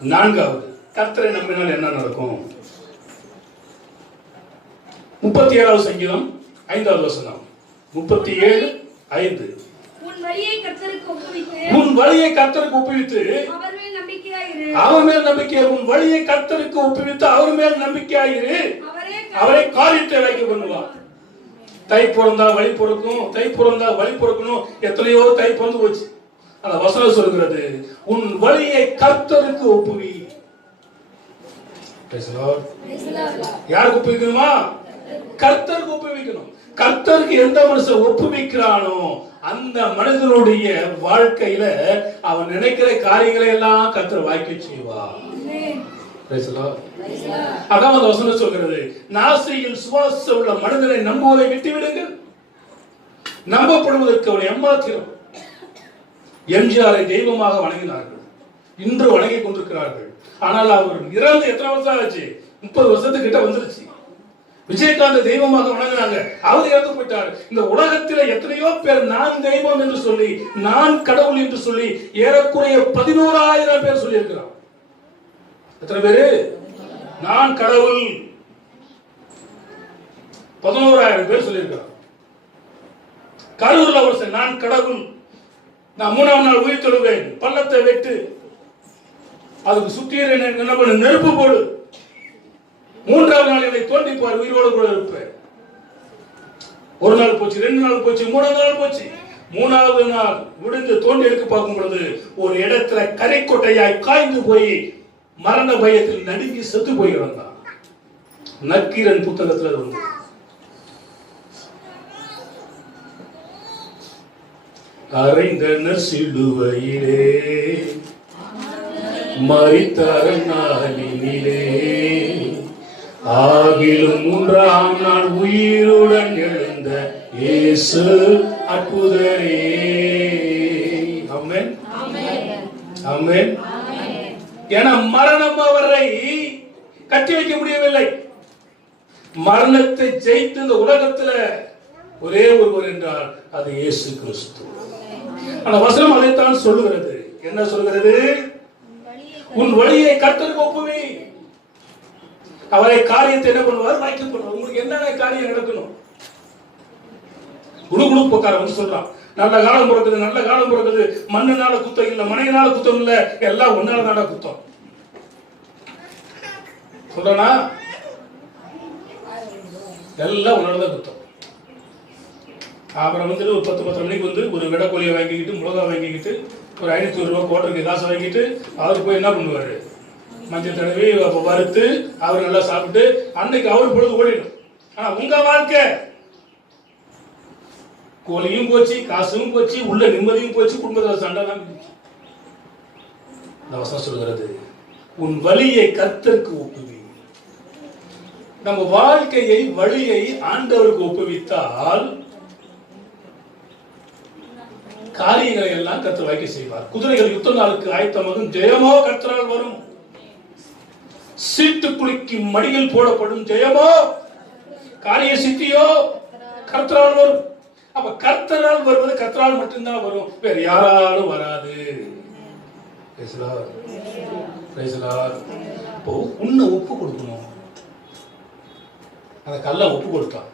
நான்காவது கர்த்தரை நம்பினால் என்ன நடக்கும்? முப்பத்தி ஏழாவது சங்கீதம் ஐந்தாவது வசனம். முப்பத்தி ஏழு ஐந்து. உன் வழியை கர்த்தருக்கு ஒப்புவித்து அவர் மேல் நம்பிக்கை உன் வழியை கர்த்தருக்கு ஒப்புவித்து அவர் மேல் நம்பிக்கையாயிரு அவரே அவரை காரியத்தை வைக்க பண்ணுவார் தை பிறந்தா வழி பொறுக்கும் தை பிறந்தா வழி பொறுக்கணும். எத்தனையோ தை பிறந்து போச்சு. அந்த வசனம் சொல்கிறது உன் வழியை கர்த்தருக்கு ஒப்புவி. யாருக்கு ஒப்புவிக்கணுமா? கர்த்தருக்கு ஒப்புவிக்கணும். கர்த்தருக்கு எந்த மனுஷன் ஒப்புவிக்கிறானோ அந்த மனிதனுடைய வாழ்க்கையில அவன் நினைக்கிற காரியங்களை எல்லாம் கர்த்தர் வாய்க்க Lord. அதான் அந்த வசனம் சொல்கிறது. நாசியில் சுவாசம் உள்ள மனிதனை நம்புவதை விட்டுவிடுங்கள். நம்பப்படுவதற்கு அவன் எம்மாத்திரம் எம்ஜிஆரை தெய்வமாக வணங்கினார்கள். இன்று வணங்கிக் கொண்டிருக்கிறார்கள். ஆனால் அவர் இறந்து எத்தனை வருஷம் ஆச்சு? முப்பது வருஷத்துக்கிட்ட வந்துருச்சு. விஜயகாந்த் தெய்வமாக வணங்குறாங்க. அவர் இறந்து போயிட்டார். இந்த உலகத்தில் எத்தனையோ பேர் நான் தெய்வம் என்று சொல்லி நான் கடவுள் என்று சொல்லி ஏறக்குறைய பதினோராயிரம் பேர் சொல்லியிருக்கிறான் எத்தனை பேரு? நான் கடவுள். பதினோராயிரம் பேர் சொல்லியிருக்கிறான் கரூர்ல ஒரு நான் கடவுள். நான் மூணாம் நாள் உயிர் தொழுவேன். பள்ளத்தை வெட்டு. அதுக்கு சுத்தியர் என்ன என்ன பண்ணு? நெருப்பு போடு. மூன்றாவது நாள் என்னை தோண்டிப்பார் உயிரோடு கூட இருப்பேன். ஒரு நாள் போச்சு ரெண்டு நாள் போச்சு மூணாவது நாள் போச்சு. மூணாவது நாள் விடுந்து தோண்டி எடுக்க பார்க்கும் பொழுது ஒரு இடத்துல கரைக்கொட்டையாய் காய்ந்து போய் மரண பயத்தில் நடுங்கி செத்து போய் இருந்தான் நக்கீரன் புத்தகத்துல வந்து. அறைந்தன அறைந்தனர் சிலுவையிலே மறித்தார நாளினிலே ஆகிலும் மூன்றாம் நாள் உயிருடன் எழுந்த இயேசு அற்புதரே. அம்மன் அம்மன் ஏன்னா மரணம் அவரை கட்டி வைக்க முடியவில்லை. மரணத்தை ஜெயித்து இந்த உலகத்துல ஒரே ஒருவர் என்றால் அது இயேசு கிறிஸ்து. அந்த வசனம் அதைத்தான் சொல்லுகிறது. என்ன சொல்கிறது? உன் வழியை கர்த்தருக்கு ஒப்புவி. அவரை காரியத்தை என்ன பண்ணுவார்? வாய்க்கு பண்ணுவார் உங்களுக்கு என்னென்ன காரியம் நடக்கணும்? குடுகுடுப்புக்காரன் வந்து சொல்றான். நல்ல காலம் பிறக்குது நல்ல காலம் பிறக்குது. மண்ணுனால குத்தம் இல்ல மனையினால குத்தம் இல்ல. எல்லாம் ஒன்னால தான குத்தம். சொல்றனா? எல்லாம் உன்னோட குத்தம். அப்புறம் வந்துட்டு ஒரு பத்து பத்து மணிக்கு வந்து ஒரு விடக்கோழியை வாங்கிக்கிட்டு மிளகா வாங்கிக்கிட்டு ஒரு ஐநூற்றி ரூபா கோட்டருக்கு காசு வாங்கிட்டு அவர் போய் என்ன பண்ணுவாரு? மஞ்சள் தடவி வ- வறுத்து அவர் நல்லா சாப்பிட்டு அன்னைக்கு அவர் பொழுது ஓடிடும். ஆனா உங்க வாழ்க்கை? கோழியும் போச்சு காசும் போச்சு உள்ள நிம்மதியும் போச்சு குடும்பத்தில் சண்டை தான் இருந்துச்சு. இந்த வசனம் சொல்கிறது உன் வழியை கர்த்தருக்கு ஒப்புவி. நம்ம வாழ்க்கையை வழியை ஆண்டவருக்கு ஒப்புவித்தால் காரியங்களை எல்லாம் கத்தர் வைக்க செய்வார். குதிரைகள் யுத்த நாளுக்கு ஆயத்தமாகும். ஜெயமோ கத்தரால் வரும். சீட்டு குலுக்கி மடியில் போடப்படும் ஜெயமோ. காரிய சித்தியோ கர்த்தரால் வரும். அப்ப கர்த்தரால் வருவது கர்த்தரால் மட்டும்தான் வரும். வேற யாராலும் வராது. இப்போ உன்னை ஒப்பு கொடுக்கணும். அந்த கல்ல ஒப்பு கொடுத்தான்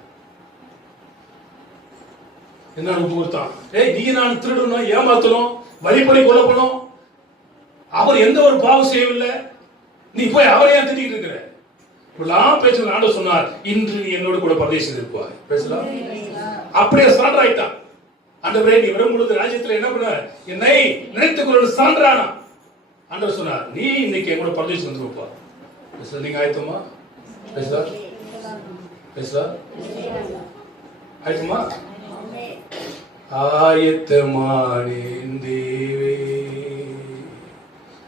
என்ன ஒப்பு ஏய் நீ நான் திருடணும் ஏமாத்தணும் வழிபடி கொல்லப்படும் அவர் எந்த ஒரு பாவம் செய்யவில்லை. நீ போய் அவரை ஏன் திட்டிக்கிட்டு இருக்கிற? இப்படிலாம் பேச்சு ஆண்டு சொன்னார். இன்று நீ என்னோட கூட பிரதேசம் இருப்பார் பேசலாம்? அப்படியே சரண்டர் ஆயிட்டான். ஆண்டவரே நீ விடும் பொழுது ராஜ்யத்தில் என்ன பண்ண? என்னை நினைத்துக் கொள்ள சான்றானா ஆண்டவர் சொன்னார் நீ இன்னைக்கு என் கூட பரதேசம் வந்து இருப்பா பேசலாம். நீங்க ஆயத்தமா? பேசலாம். பேசலாம். ஆயத்தமா? ஆயத்தமானேன் தேவே.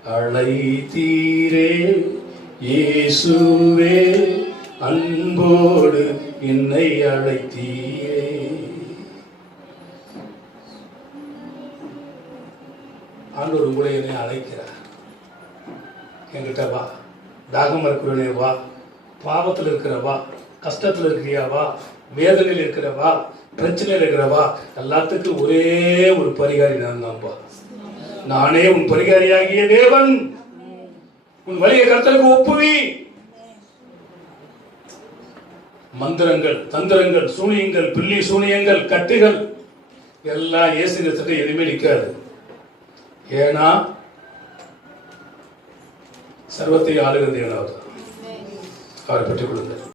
அழைத்தீரே இயேசுவே அன்போடு என்னை அழைத்தீரே. ஆண்டவர் உங்களை என்னை அழைக்கிறார். என்கிட்ட வா. தாகம் இருக்கிறவனே வா. பாவத்தில் இருக்கிற வா. கஷ்டத்தில் இருக்கிறியா வா. வேதனையில் இருக்கிற வா பிரச்சனையில் இருக்கிறவா? எல்லாத்துக்கும் ஒரே ஒரு பரிகாரி நான் தான்ப்பா நானே உன் பரிகாரியாகிய தேவன். உன் வழியை கருத்தலுக்கு ஒப்புவி. மந்திரங்கள் தந்திரங்கள் சூனியங்கள் பில்லி சூனியங்கள் கட்டுகள் எல்லாம் இயேசு எதுவுமே நிற்காது. ஏன்னா சர்வத்தை ஆளுகிற தேவனாவது அவரை பெற்றுக் கொள்ளுங்கள்